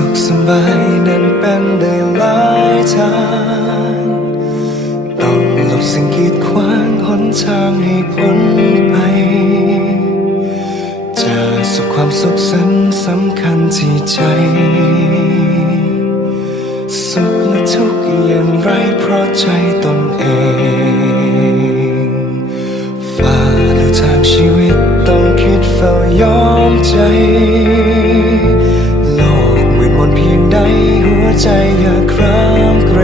สุขสบายนั้นเป็นได้หลายทางต้องหลบสิ่งกีดขวางหนทางให้พ้นไป จะสุขความสุขสันสำคัญที่ใจ สุขและทุกข์อย่างไรเพราะใจตนเองฝ่าแล้วทางชีวิตต้องคิดเฝ้ายอมใจ ใจอย่าครามเกร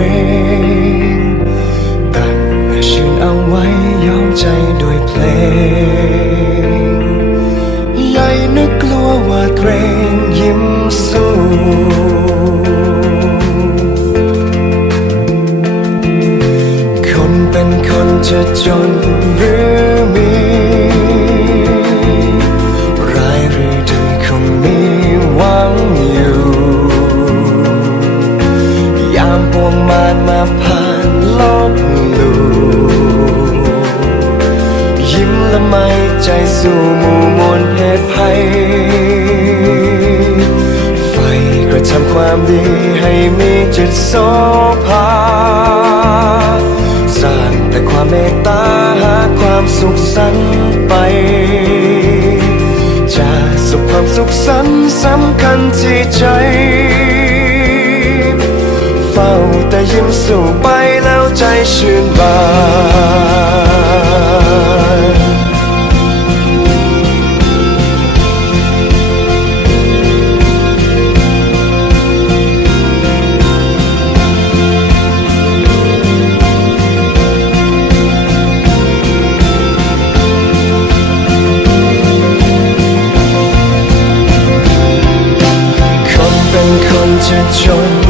งตั้งชื่นเอาไว้ยอมใจด้วยเพลง ใหญ่นึกกลัวว่าดเกรงยิ้มสู้คนเป็นคนจะจนหรือามปวงมารมาผ่านลบหลู่ยิ้มละไมใจสู่หมู่มวลเพศภัยไฟกระทำความดีให้มีจิตโสภาสร้างแต่ความเมตตาหาความสุขสันไปจะสุขความสุขสันสำคัญที่ใจ สู่ไปแล้วใจชื่นบานคนเป็นคนจะจน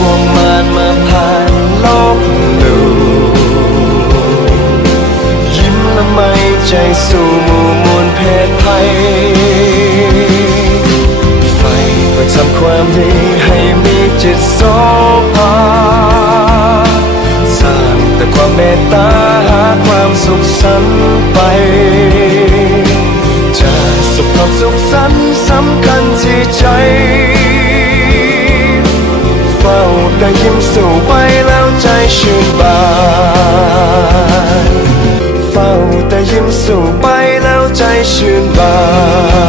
วงมารมาผ่านลบหลู่ยิ้มละไมใจสู่มู่มวลเพศภัยไฟมาทำความดีให้มีจิตโสภาสร้างแต่ความเมตตาหาความสุขสันไปจะสุขความสุขสันสำคัญที่ใจ ฝ้าแต่ยิ้มสู่ไปแล้วใจชื่นบานเฝ้าแต่ยิ้มสู่ไปแล้วใจชื่นบาน